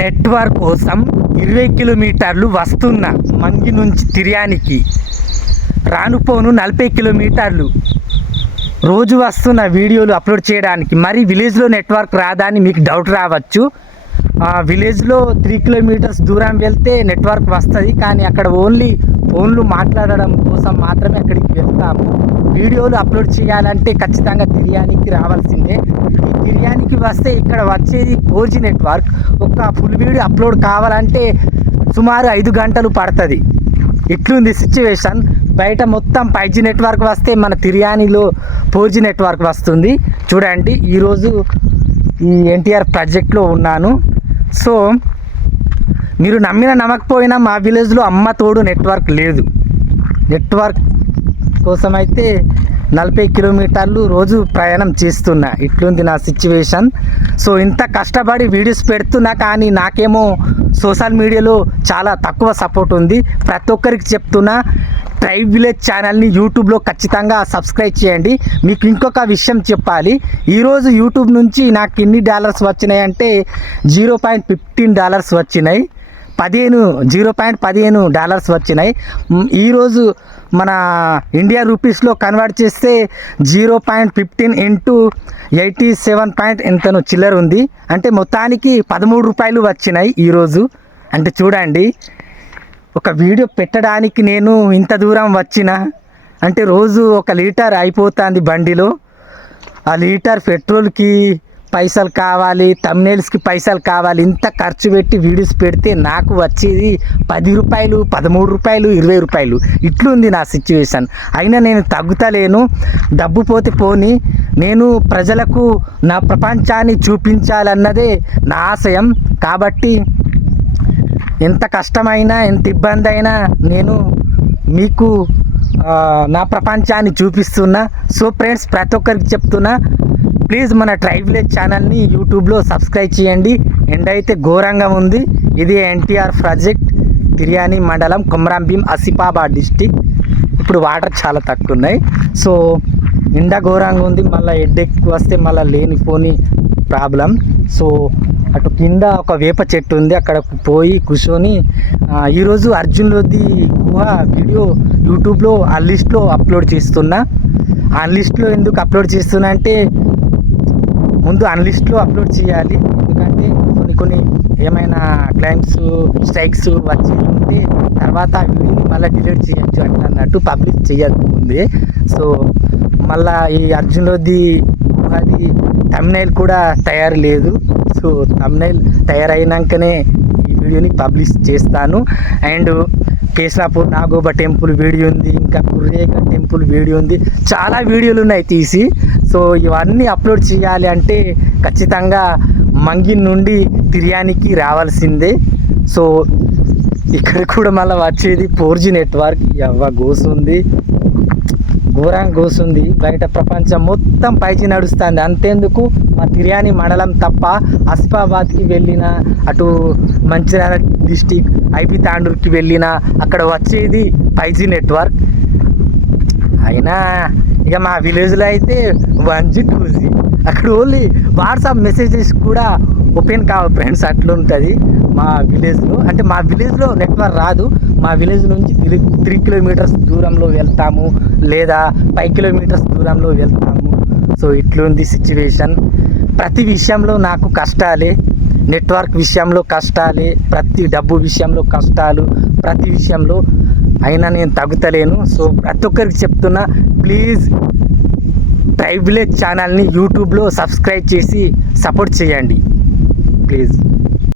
Network కోసం ఇరవై కిలోమీటర్లు వస్తున్న మంగి నుంచి తిరియానికి రానుపోను నలభై కిలోమీటర్లు. రోజు వస్తున్న వీడియోలు అప్లోడ్ చేయడానికి మరి విలేజ్లో నెట్వర్క్ రాదా అని మీకు డౌట్ రావచ్చు. విలేజ్లో త్రీ కిలోమీటర్స్ దూరం వెళ్తే నెట్వర్క్ వస్తుంది కానీ అక్కడ ఓన్లీ ఫోన్లు మాట్లాడడం కోసం మాత్రమే అక్కడికి వెళ్తాము. వీడియోలు అప్లోడ్ చేయాలంటే ఖచ్చితంగా తిర్యానికి రావాల్సిందే. ఈ తిర్యానికి వస్తే ఇక్కడ వచ్చేది ఫోర్ జీ నెట్వర్క్ ఒక ఫుల్ వీడియో అప్లోడ్ కావాలంటే సుమారు ఐదు గంటలు పడుతుంది. ఇట్లుంది సిచ్యువేషన్ బయట మొత్తం ఫైవ్ జీ నెట్వర్క్ వస్తే మన తిర్యానీలో ఫోర్ జీ నెట్వర్క్ వస్తుంది. చూడండి ఈరోజు ఈ ఎన్టీఆర్ ప్రాజెక్ట్లో ఉన్నాను. సో మీరు నమ్మిన నమ్మకపోయినా మా విలేజ్లో అమ్మ తోడు నెట్వర్క్ లేదు. నెట్వర్క్ కోసం అయితే నలభై కిలోమీటర్లు రోజు ప్రయాణం చేస్తున్నా. ఇట్లుంది నా సిచ్యువేషన్. సో ఇంత కష్టపడి వీడియోస్ పెడుతున్నా కానీ నాకేమో సోషల్ మీడియాలో చాలా తక్కువ సపోర్ట్ ఉంది. ప్రతి ఒక్కరికి చెప్తున్నా ట్రైబ్ విలేజ్ ఛానల్ని యూట్యూబ్లో ఖచ్చితంగా సబ్స్క్రైబ్ చేయండి. మీకు ఇంకొక విషయం చెప్పాలి. ఈరోజు యూట్యూబ్ నుంచి నాకు ఎన్ని డాలర్స్ వచ్చినాయి అంటే జీరో పాయింట్ ఫిఫ్టీన్ డాలర్స్ వచ్చినాయి. పదిహేను జీరో పాయింట్ పదిహేను డాలర్స్ వచ్చినాయి. ఈరోజు మన ఇండియా రూపీస్లో కన్వర్ట్ చేస్తే zero point fifteen into eighty seven point ఎంతనో చిల్లర ఉంది. అంటే మొత్తానికి పదమూడు రూపాయలు వచ్చినాయి ఈరోజు అంటే చూడండి. ఒక వీడియో పెట్టడానికి నేను ఇంత దూరం వచ్చిన? అంటే రోజు ఒక లీటర్ అయిపోతుంది బండిలో. ఆ లీటర్ పెట్రోల్కి పైసలు కావాలి తమ్నేల్స్కి పైసలు కావాలి ఇంత ఖర్చు పెట్టి వీడియోస్ పెడితే నాకు వచ్చేది పది రూపాయలు పదమూడు రూపాయలు ఇరవై రూపాయలు. ఇట్లుంది నా సిచ్యువేషన్ అయినా నేను తగ్గుతలేను. డబ్బు పోతే పోని. నేను ప్రజలకు నా ప్రపంచాన్ని చూపించాలన్నదే నా ఆశయం. కాబట్టి ఎంత కష్టమైనా ఎంత ఇబ్బంది అయినా నేను మీకు నా ప్రపంచాన్ని చూపిస్తున్నా. సో ఫ్రెండ్స్ ప్రతి ఒక్కరికి చెప్తున్నా ప్లీజ్ మన ట్రైబ్ విలేజ్ ఛానల్ని యూట్యూబ్లో సబ్స్క్రైబ్ చేయండి. ఎండ అయితే ఘోరంగా ఉంది. ఇది ఎన్టీఆర్ ప్రాజెక్ట్ బిర్యానీ మండలం కొమరం అసిపాబాద్ డిస్టిక్. ఇప్పుడు వాటర్ చాలా తక్కువ ఉన్నాయి సో ఎండ ఘోరంగా ఉంది. మళ్ళీ హెడ్ఎక్ వస్తే మళ్ళీ లేనిపోని ప్రాబ్లం. సో అటు కింద ఒక వేప చెట్టు ఉంది. అక్కడ పోయి కూర్చొని ఈరోజు అర్జున్లోది గుహ వీడియో యూట్యూబ్లో ఆ లిస్ట్లో అప్లోడ్ చేస్తున్నా. ఆ లిస్ట్లో ఎందుకు అప్లోడ్ చేస్తున్నా అంటే ముందు అన్లిస్ట్లో అప్లోడ్ చేయాలి. ఎందుకంటే కొన్ని కొన్ని ఏమైనా క్లైమ్స్ స్ట్రైక్స్ వచ్చి ఉంటే తర్వాత వీడియోని మళ్ళీ డిలీట్ చేయొచ్చు అంటే అన్నట్టు పబ్లిక్ చేయక ముందే. సో మళ్ళీ ఈ అర్జున్లోది అది తమ్నైల్ కూడా తయారు లేదు. సో తమ్నైల్ తయారైనాకనే ఈ వీడియోని పబ్లిష్ చేస్తాను. And Keslapur Nagoba temple video ఉంది ఇంకా కుర్రేక టెంపుల్ వీడియో ఉంది. చాలా వీడియోలు ఉన్నాయి తీసి. సో ఇవన్నీ అప్లోడ్ చేయాలి అంటే ఖచ్చితంగా మంగి నుండి తిర్యానికి రావాల్సిందే. సో ఇక్కడ కూడా మళ్ళీ వచ్చేది ఫోర్ జీ నెట్వర్క్. ఎవ్వ గోసుంది ఘోరంగా కూసుంది బయట ప్రపంచం మొత్తం పైచి నడుస్తుంది. అంతేందుకు మా తిర్యాని మండలం తప్ప అసిఫాబాద్కి వెళ్ళిన అటు మంచిర్యాల డిస్టిక్ ఐపి తాండూరుకి వెళ్ళిన అక్కడ వచ్చేది ఫైవ్ నెట్వర్క్. అయినా ఇక మా విలేజ్లో అయితే వన్ జీ టూ జీ. అక్కడ ఓన్లీ వాట్సాప్ మెసేజెస్ కూడా ఓపెన్ కావు ఫ్రెండ్స్ అట్లా ఉంటుంది మా విలేజ్లో అంటే మా విలేజ్లో నెట్వర్క్ రాదు. మా విలేజ్ నుంచి త్రీ త్రీ కిలోమీటర్స్ దూరంలో వెళ్తాము. లేదా ఫైవ్ కిలోమీటర్స్ దూరంలో వెళ్తాము. సో ఇట్లుంది సిచ్యువేషన్ ప్రతి విషయంలో నాకు కష్టాలే. నెట్వర్క్ విషయంలో కష్టాలే. ప్రతి డబ్బు విషయంలో కష్టాలు. ప్రతి విషయంలో అయినా నేను తగ్గుతలేను. సో ప్రతి ఒక్కరికి చెప్తున్నా ప్లీజ్ ట్రైబ్ విలేజ్ ఛానల్ని యూట్యూబ్లో సబ్స్క్రైబ్ చేసి సపోర్ట్ చేయండి. ప్లీజ్.